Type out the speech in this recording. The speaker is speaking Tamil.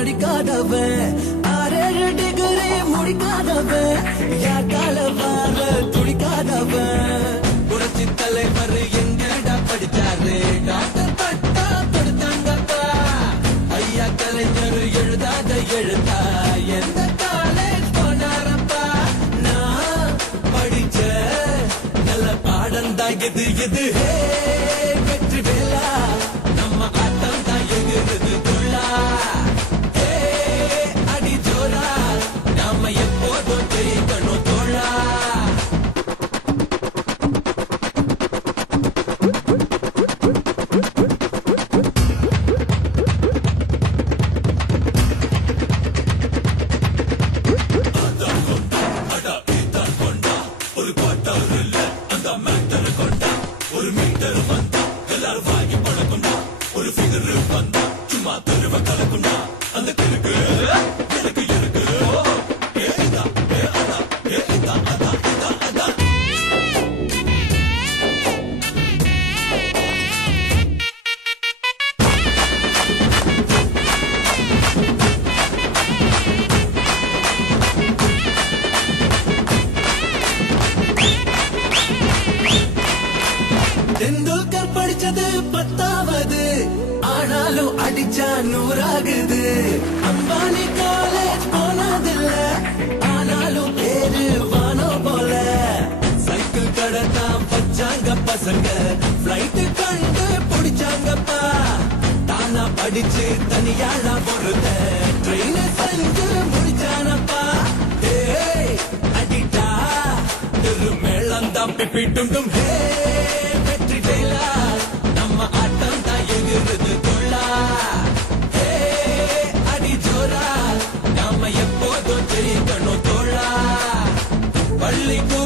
அடிக்காதவன் 6 டிகிரி முடிக்காதவன் யாக்கால வார துடிக்காதவன் புரட்சி தலைவர் எங்கடா படிச்சாரு டாக்டர் பட்டா கொடுத்தாங்கப்பா ஐயா கலைஞர் எழுதாத எழுத்தா எந்த காலேஜ் போனாரப்பா நான் படிச்ச நல்ல பாடம் தான் எது வெற்றி வேலா நம்ம ஆட்டம் தான் எகிறது துள்ளா அடி ஜோரா நாம எப்போதும் ஜெயிக்கணும் தோழா ஒரு பாட்டார் இல்ல அந்த மேட்டர் கொண்டா ஒரு மீட்டர் வந்தா எல்லாரும் வாங்கி பழகுண்டா ஒரு ஃபிகர் வந்தா சும்மா தெருவ கலக்குண்டா அந்த கிழக்கு எனக்கு இருக்கு ஏதா ஏதா ஏதா அதா அதா அதா தெண்டுல்கர் படிச்சது 10வது ஆனாலும் அடிச்சா 100 ஆகுது அம்பானி காலேஜ் போனதில்ல ஆனாலும் பேரு வானோ போல சைக்கிள் கடை தான் வச்சாங்க பசங்க பிளைட் கண்டு பிடிச்சாங்கப்பா தானா படிச்சு தனியாளா பொறுத்த ட்ரெயின் செஞ்சு முடிச்சானப்பா அடிட்டா திரு மேளம் தான் பிப்பிட்டும் வெற்றி வேலா நம்ம ஆட்டம் தான் எகிறது துள்ளா அடி ஜோரா நாம எப்போதும் ஜெயிக்கணும் தோழா பள்ளிக்கு